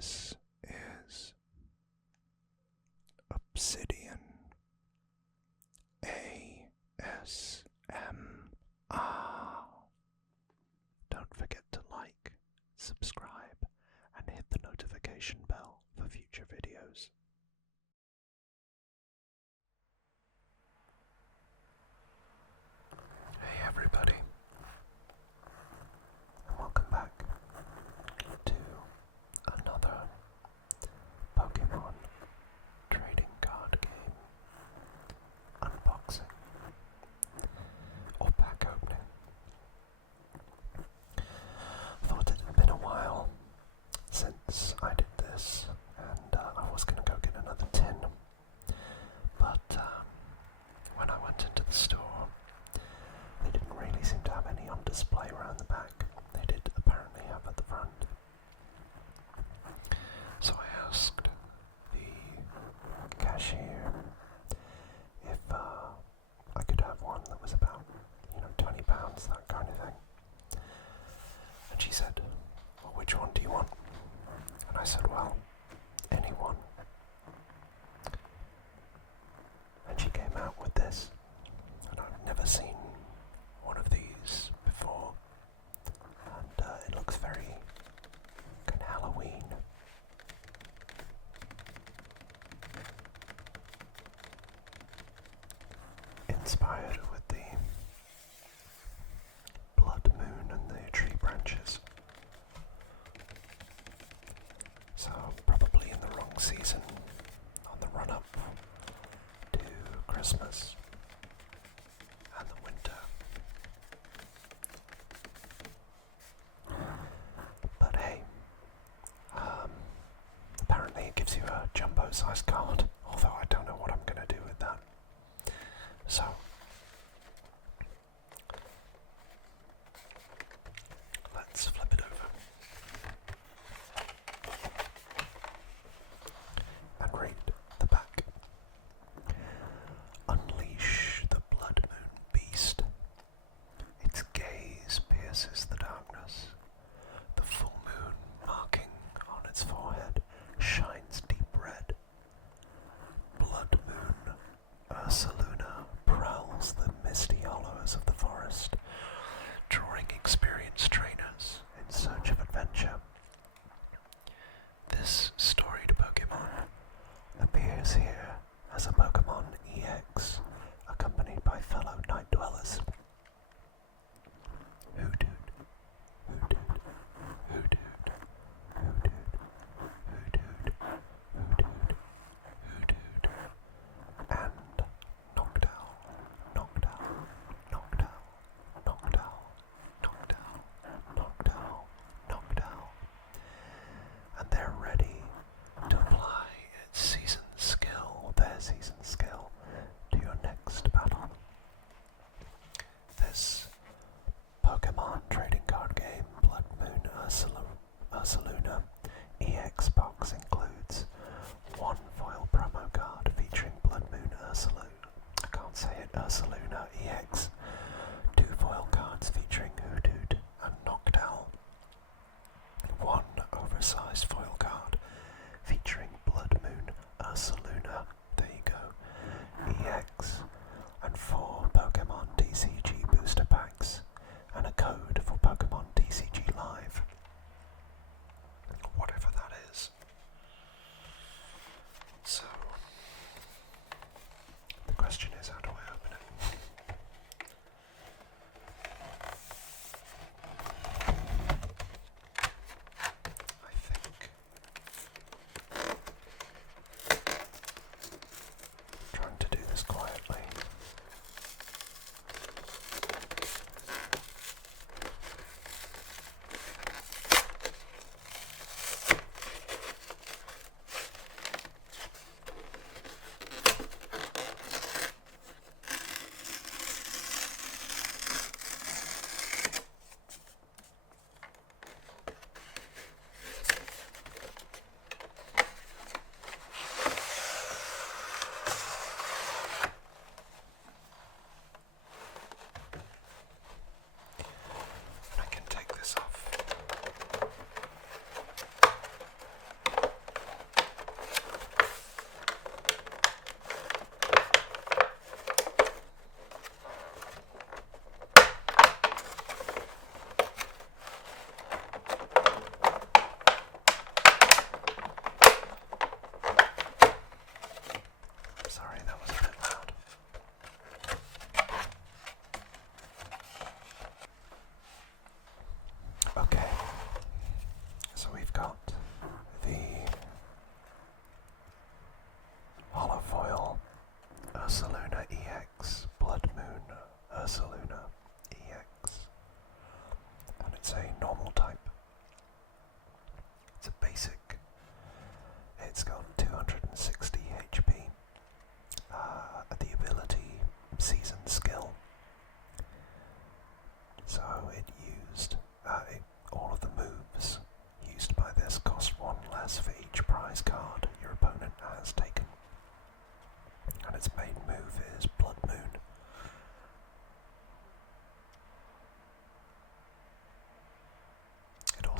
This is Obsidian ASMR. Don't forget to like, subscribe, and hit the notification bell for future videos. Hey everybody, and welcome back to another Pokemon trading card game unboxing or pack opening. Thought it had been a while since I did this, and I was going to go get another tin, but when I went into the store, they didn't really seem to have any on display around the back. They did apparently have at the front. So I asked the cashier if I could have one that was about, £20, that kind of thing. And she said, well, which one do you want? And I said, well, any one. And she came out with this, and I've never seen one of these before, and it looks very kind of Halloween. Inspired with the blood moon and the tree branches. So probably in the wrong season, on the run-up to Christmas and the winter. But hey, apparently it gives you a jumbo-sized card, although I don't know what I'm going to do with that. So, let's flip it over and read the back. Unleash the Bloodmoon beast. Its gaze pierces the darkness. The full moon marking on its forehead shines deep red. Bloodmoon Ursaluna prowls the misty hollows of the forest, drawing experienced trainers in search of adventure. This storied Pokemon appears here as a Pokemon EX, accompanied by fellow night dwellers. Hoodoo, hoodoo, hoodoo, hoodoo, hoodoo, hoodoo, hoodoo, and Noctowl, Noctowl, Noctowl, Noctowl, Noctowl,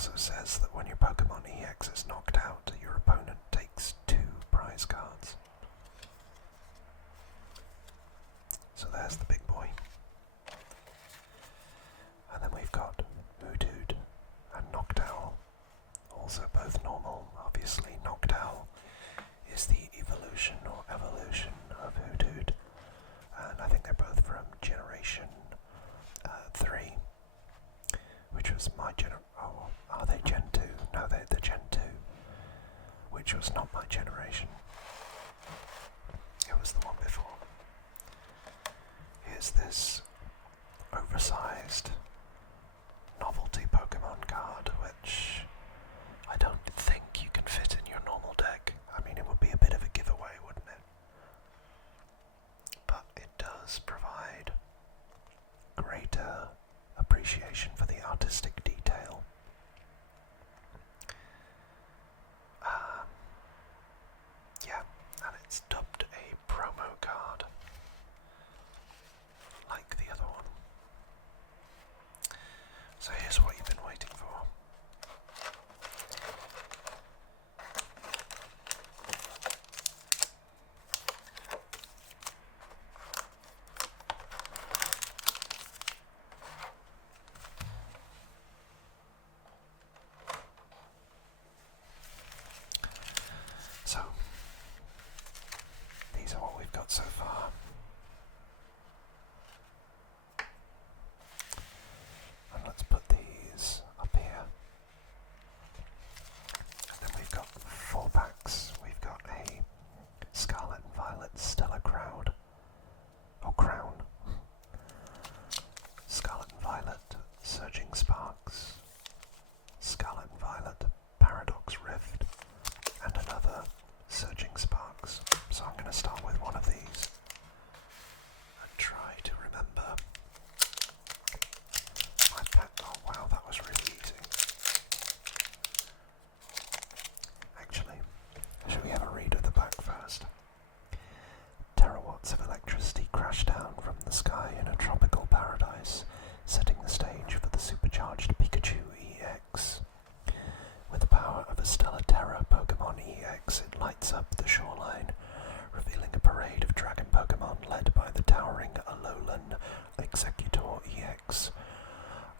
also says that when your Pokemon EX is knocked out, your opponent takes 2 prize cards. So there's the big boy. And then we've got Hoothoot and Noctowl, also both normal. Obviously Noctowl is the evolution or evolution of Hoothoot, and I think they're both from Generation 3, which was my oh, are they Gen 2? No, they're the Gen 2, which was not my generation. It was the one before. Here's this oversized novelty Pokemon card, which I don't think you can fit in your normal deck. I mean, it would be a bit of a giveaway, wouldn't it? But it does provide greater appreciation for the artistic detail. Yeah, and it's dubbed a promo card, like the other one. So here's what you've been waiting for. So, these are what we've got so far. And let's put these up here. And then we've got 4 packs. We've got a Scarlet and Violet Stellar Crowd. Or Crown. Scarlet and Violet Surging Sparks. Scarlet and Violet Paradox Rift. And another Surging Sparks. So I'm going to start with one of these and try to remember my pack. Oh wow, that was really easy. Actually, should we have a read of the back first? Terawatts of electricity crash down from the sky in a tropical paradise, setting the stage for the supercharged Pikachu EX. With the power of a Stellar Terra Pokemon EX, it lights up the shoreline, revealing a parade of dragon Pokemon led by the towering Alolan Executor EX.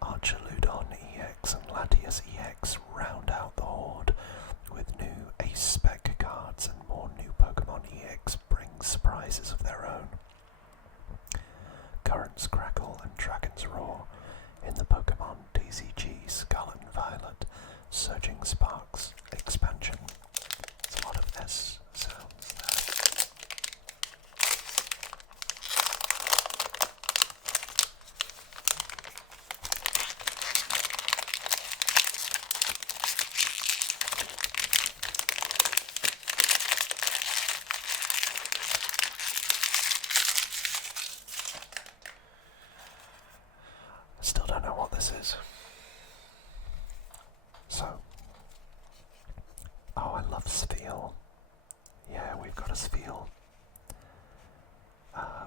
Archaludon EX and Latias EX round out the horde, with new Ace Spec cards and more new Pokemon EX bring surprises of their own. Currents crackle and dragons roar in the Pokemon TCG Scarlet and Violet Surging Sparks expansion. There's a lot of S sounds there. I still don't know what this is. So, oh, I love Spheal. Yeah, we've got a Spheal,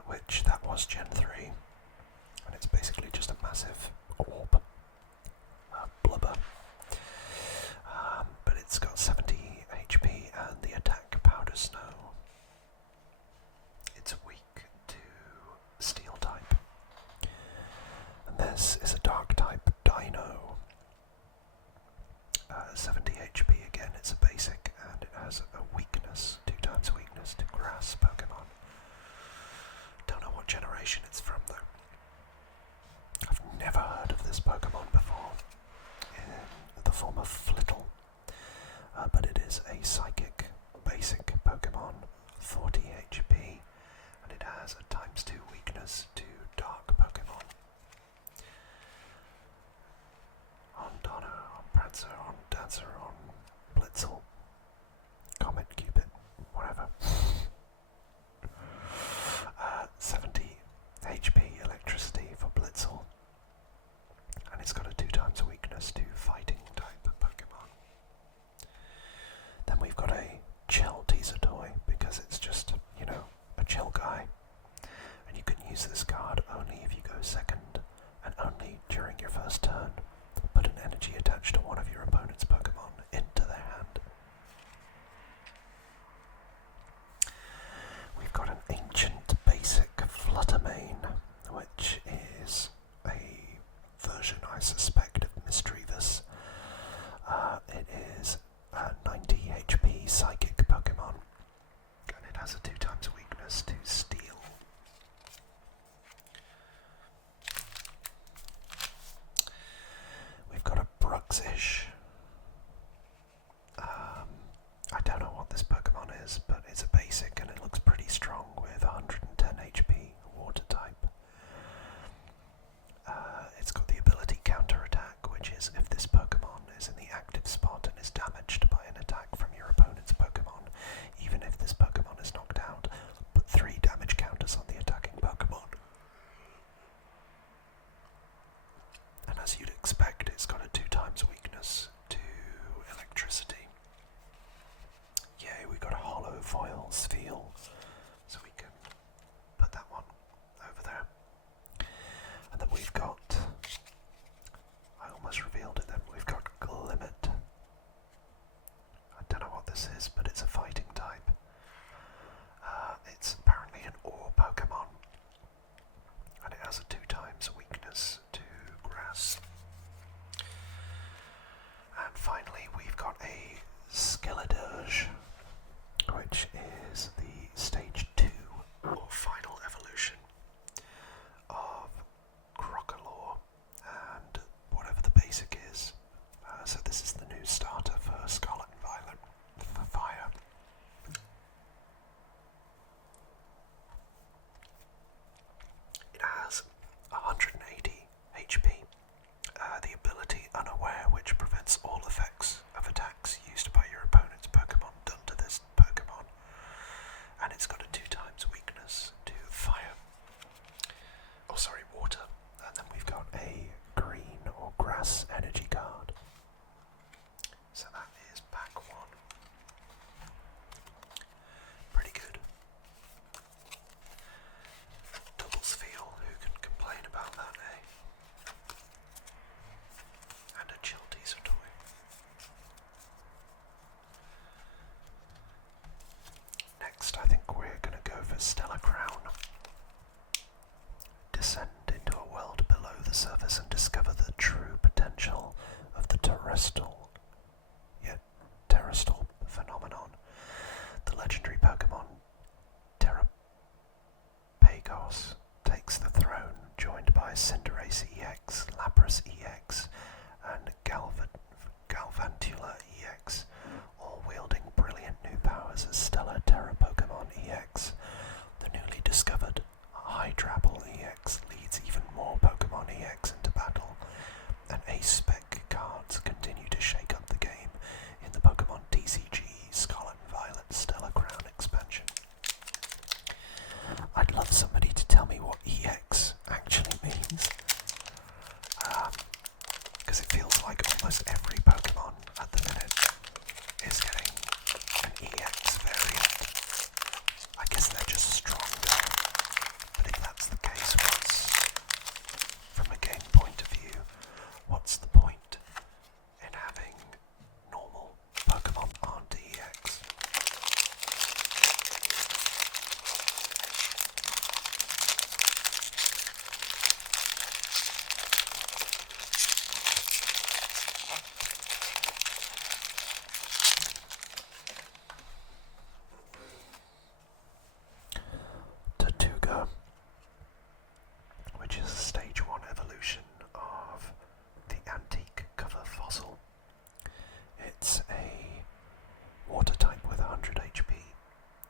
which that was Gen 3, and it's basically just a massive orb, blubber, but it's got 70 HP and the attack Powder Snow. It's weak to Steel type, and this is a Dark type Dino. 70 HP again, it's a basic, and it has a weakness, 2 times weakness to grass Pokemon. Don't know what generation it's from though. I've never heard of this Pokemon before, in the form of Flittle, but it is a psychic basic Pokemon, 40 HP, and it has a times 2 weakness to dark Pokemon. On Donner, on Prancer, on Dancer, on Blitzel, Comet, Cupid, whatever. 70 HP electricity for Blitzel, and it's got a 2 times weakness to fighting type Pokemon. Then we've got a chill teaser toy, because it's just, you know, a chill guy, and you can use this card only if you go second, and only during your first turn. Put an energy attached to one of your X-ish. I don't know what this Pokemon is, but it's a basic and it looks pretty strong with 110 HP, water type. It's got the ability Counter Attack, which is if this Pokemon is in the active spot and is damaged by an attack from your opponent's Pokemon, even if this Pokemon is knocked out, put 3 damage counters on the attacking Pokemon. And as you'd expect, it's got a 2x weakness to electricity. Yay, we got a hollow foil sphere, so we can put that one over there. And then we've got, I almost revealed it then, we've got Glimmet. I don't know what this is, but it's a fighting type. It's apparently an ore Pokemon, and it has a 2x weakness to grass. And finally we've got a Skeledirge, which is the stage 2 or final evolution of Crocalor and whatever the basic is. So this is the new starter for Scarlet and Violet for fire. It has 180 HP. The ability Unaware, which prevents all effects of attacks used by your opponent's Pokemon done to this Pokemon. And it's got a 2x weakness to fire. Oh, sorry, water. And then we've got a green or grass energy card. So that is pack 1. Pretty good. Doubles feel, who can complain about that, eh? And a Chiltea's toy. Next, I think we're going to go for Stellar Crown. Descend into a world below the surface and discover the true potential of the terrestrial phenomenon. The legendary Pokemon Terrapagos takes the throne, joined by Cinderace EX, Lapras EX, and Galvantula EX, all wielding brilliant new powers as Stellar Terra Pokemon EX. The newly discovered Hydrabble EX leads even more Pokemon EX into battle, and Ace-Spec cards continue to shake up the game in the Pokemon TCG Scarlet and Violet Stellar Crown expansion. I'd love somebody to tell me what EX actually means, because it feels like almost every Pokemon at the minute is getting an EX variant. I guess they're just stronger, but if that's the case, from a game point of view, what's the point in having normal Pokemon aren't EX? Tortuga, which is a stage 1 evolution of the antique cover fossil. It's a water type with 100 HP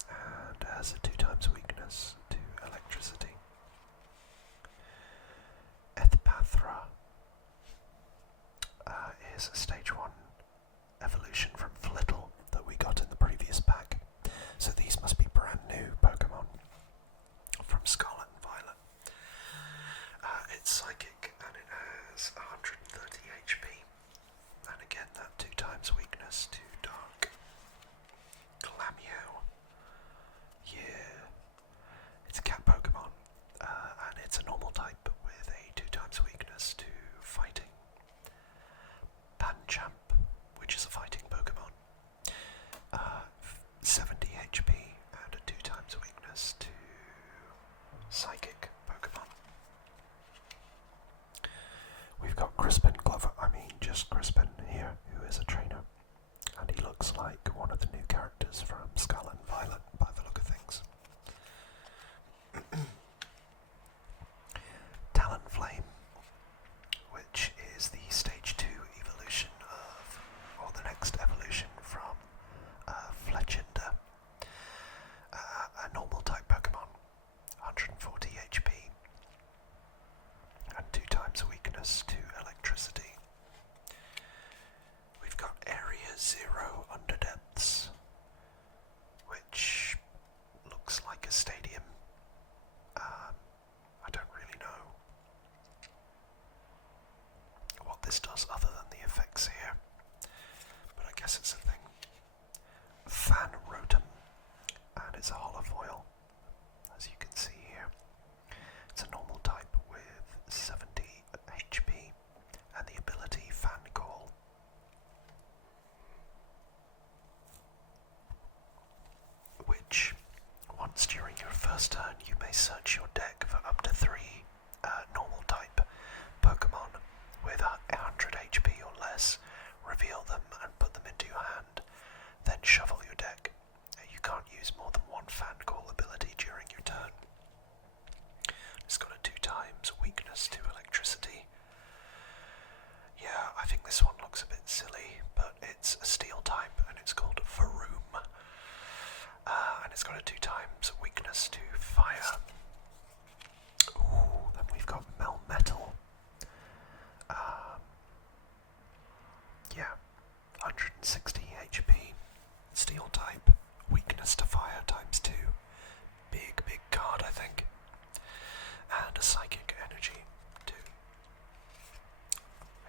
and has a 2x weakness to electricity. Ethpathra is a stage 1 evolution from Flittle that we got in the previous pack. So these must be brand new Pokemon from Scarlet and Violet. It's psychic and it has 130 HP. And again, that 2x weakness to dark. Glameow. Yeah. It's a cat Pokemon. And it's a normal type with a 2x weakness to fighting. Pancham, which is a fighting Pokemon. 70 HP and a 2x weakness to psychic Pokemon. We've got just Crispin here, who is a trainer, and he looks like one of the new characters from Scarlet and Violet by the look of things. Talonflame, which is the stage 2 evolution else other than the effects here, but I guess it's a thing. Fan Rotom, and it's a holofoil, as you can see here. It's a normal type with 70 HP and the ability Fan Call. Which, once during your first turn, you may search your deck for up to 3 normal type Pokemon with 100 HP or less, reveal them and put them into your hand, then shuffle your deck. You can't use more than one Fan Call ability during your turn. It's got a 2 times weakness to electricity. Yeah, I think this one looks a bit silly, but it's a steel type and it's called Varoom. And it's got a 2 times weakness to fire. Ooh, then we've got Melmetal. Yeah, 160 HP, steel type, weakness to fire times 2. Big card, I think. And a psychic energy, too.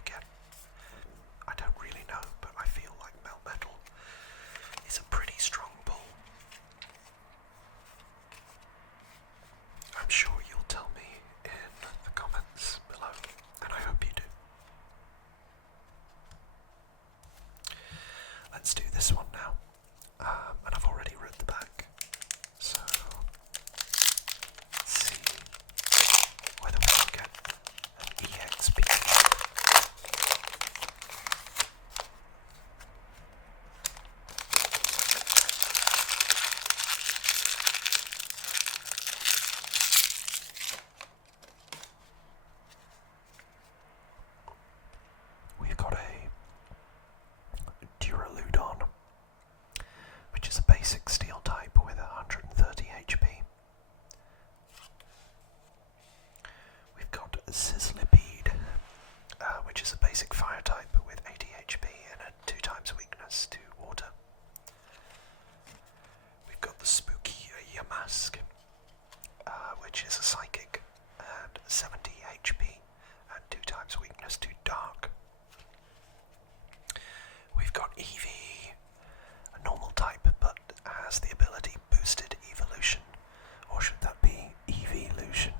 Again, I don't really know, but I feel like Melmetal is a pretty strong pull. I'm sure you'll tell me in the comments below, and I hope you do. Let's do this one now, and I've already read the back, so let's see whether we can get an EXP. We've got a Duraludon, which is a basic steel type with 130 HP. We've got Sizzlipede, which is a basic fire type with 80 HP and a 2 times weakness to water. We've got the Spooky Yamask, which is a psychic and 70 HP and 2 times weakness to dark. We've got Eevee, a normal type but has the ability Boosted Evolution, or should that be Evolution?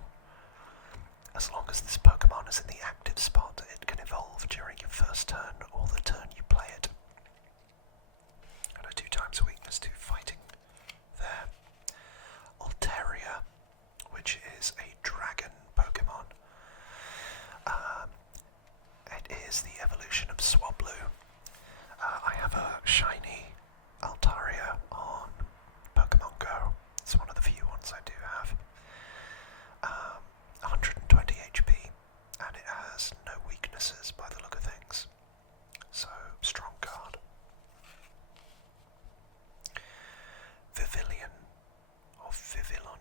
As long as this Pokemon is in the active spot, it can evolve during your first turn or the turn you play it. And a 2 times weakness to fighting there. Altaria, which is a dragon Pokemon. It is the evolution of Swablu. I have a shiny Altaria on Pokemon Go. It's one of the few ones I do have. 120 HP, and it has no weaknesses by the look of things. So, strong card. Vivillon, or Vivillon,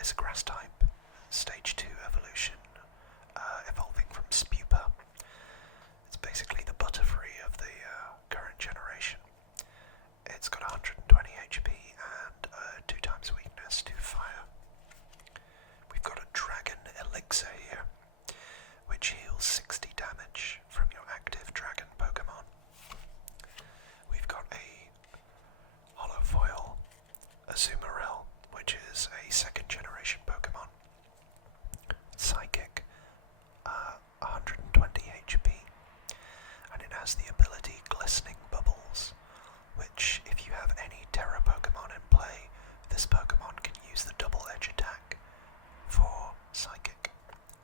is a grass type, stage 2 evolution, evolving from Spupa. It's basically the Butterfree of the current generation. It's got 120 HP and 2 times weakness to fire. We've got a Dragon Elixir here, which heals 60 damage from your active dragon Pokemon. We've got a Holofoil Azumarill, which is a 2nd generation Pokemon. Psychic, 120 HP, and it has the ability Glistening Bubbles, which, if you have any Terra Pokemon in play, this Pokemon can use the double edge attack for Psychic.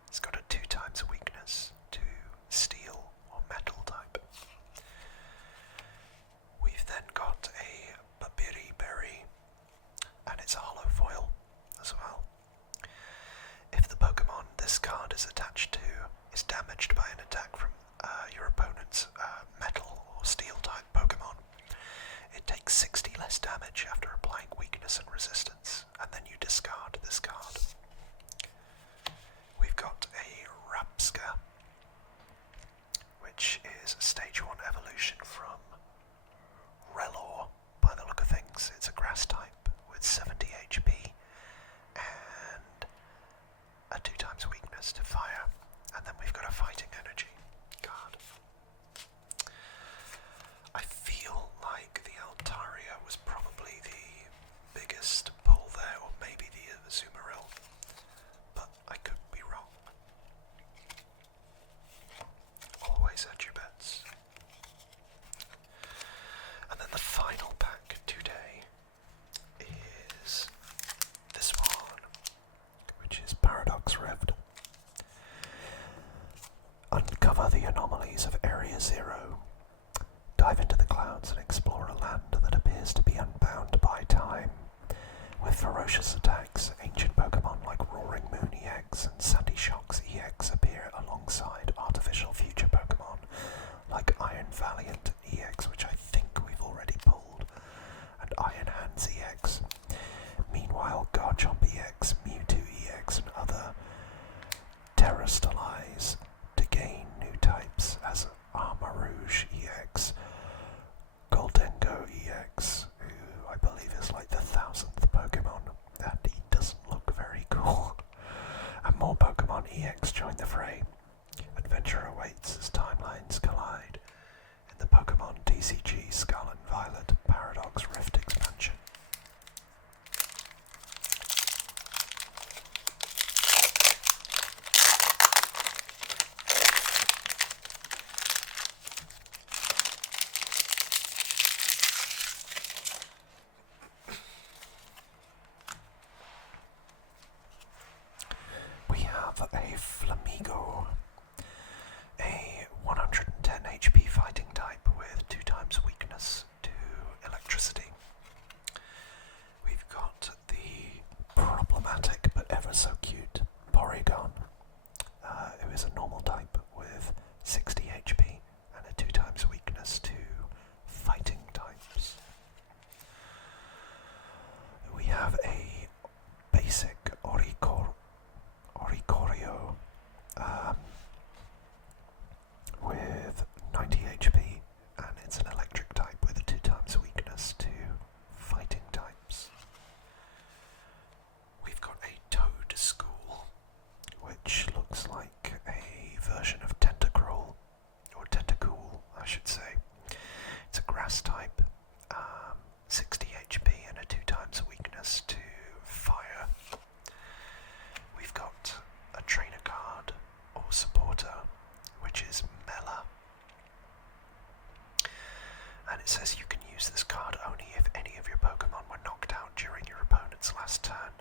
It's got a 2 times weakness to Steel or Metal type. We've then got a Babiri Berry, and it's a Holofoil as well. If the Pokemon this card is attached to is damaged by an attack from your opponent's Metal or Steel type Pokemon, it takes 60 less damage after applying weakness and resistance, and then you discard this card. We've got a Rapska, which is a stage 1 evolution from Relor by the look of things. It's a grass type with 70 HP and a 2 times weakness to fire. And then we've got a fighting energy card. Dive into the clouds and explore a land that appears to be unbound by time. With ferocious attacks, ancient Pokemon like Roaring Moon EX and Sandy Shocks EX appear alongside artificial future Pokemon like Iron Valiant EX, which I think we've already pulled, and Iron Hands EX. Meanwhile, Garchomp EX, Mewtwo EX, and other Terrastalize to gain new types as Armarouge EX, Goldengo EX, who I believe is like the 1000th Pokemon, and he doesn't look very cool. And more Pokemon EX join the fray. Adventure awaits as timelines collide in the Pokemon TCG Scarlet and Violet Paradox Rift expansion. We have a Flamigo, a 110 HP fighting type with 2 times weakness to electricity. We've got the problematic but ever so cute Porygon, who is a normal type with 60 HP and a 2 times weakness to fighting types. We have a basic Oricorio with 90 HP, and it's an electric type with a 2 times weakness to fighting types. We've got a Toad School, which looks like a version of Tentacruel, or Tentacool, I should say. It's a grass type, 60 HP and a 2 times weakness to fire. We've got a trainer card or supporter, which is Mela. And it says you can use this card only if any of your Pokemon were knocked out during your opponent's last turn.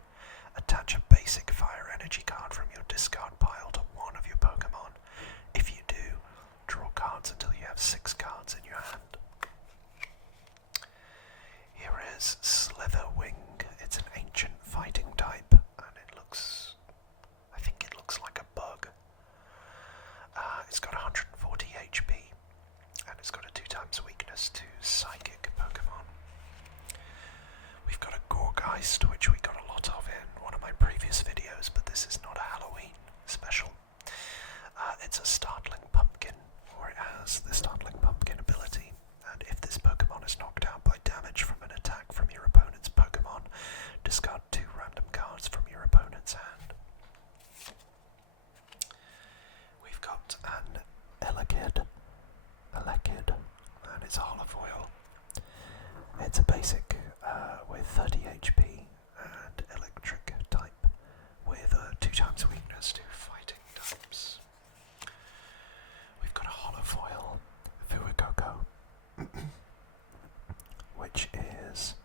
Attach a basic fire energy card from your discard pile to one of your Pokemon. If you do, draw cards until you have 6 cards in your hand. Here is Slitherwing. It's an ancient fighting type, and I think it looks like a bug. It's got 140 HP, and it's got a 2 times weakness to psychic Pokemon. We've got a Gorgeist, which we got a lot of in one of my previous videos, but this is not a Halloween special. It's a Startling Pumpkin, or it has the Startling Pumpkin ability, and if this Pokemon is knocked out by damage from an attack from your opponent's Pokemon, discard 2 random cards from your opponent's hand. We've got an Elekid, and it's a holofoil. It's a basic with 30 HP and electric type with a 2 times weakness to fighting types. We've got a holofoil Fuecoco, which is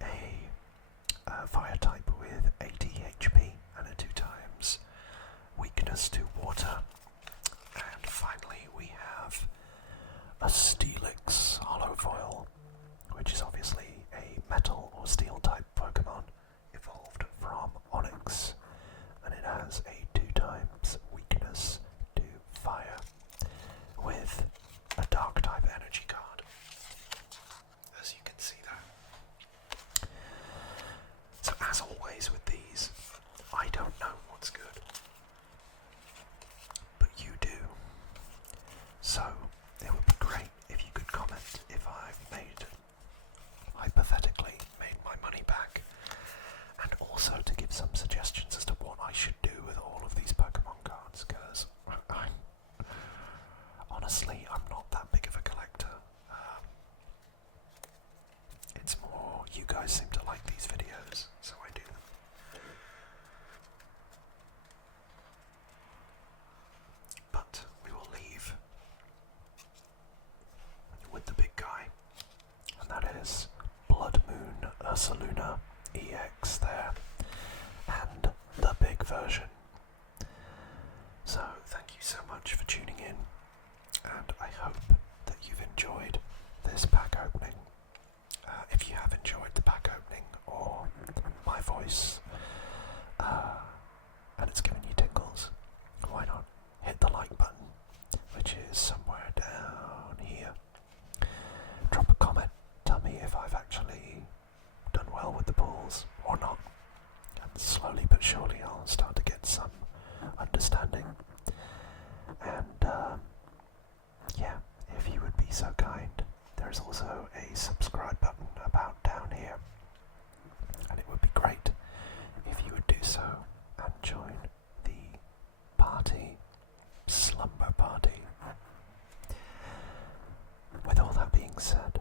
a fire type with 80 HP and a 2 times weakness to water. And finally we have a Steelix holofoil, which is obviously a metal or steel type Pokemon evolved from Onix, and it has a 2 times weakness to fire with a dark type energy card, as you can see there. So as always with these, I don't know what's good, but you do. So it would be great if you could comment if I've hypothetically made my money back, and also to give some suggestions as to what I should do with all of these Pokemon cards, because honestly, I'm not that big of a collector. It's more, you guys seem to like these videos, so I do them. But we will leave with the big guy, and that is Bloodmoon Ursaluna EX there, and the big version. So thank you so much for tuning in, and I hope that you've enjoyed this pack opening. If you have enjoyed the pack opening or my voice, and it's giving you tingles, why not hit the like button, which is somewhere down here. Drop a comment, tell me if I've actually done well with the pulls or not, and slowly but surely I'll start to get some understanding. And yeah, if you would be so kind, there's also a subscribe button about down here, and it would be great if you would do so and join the party, slumber party. With all that being said,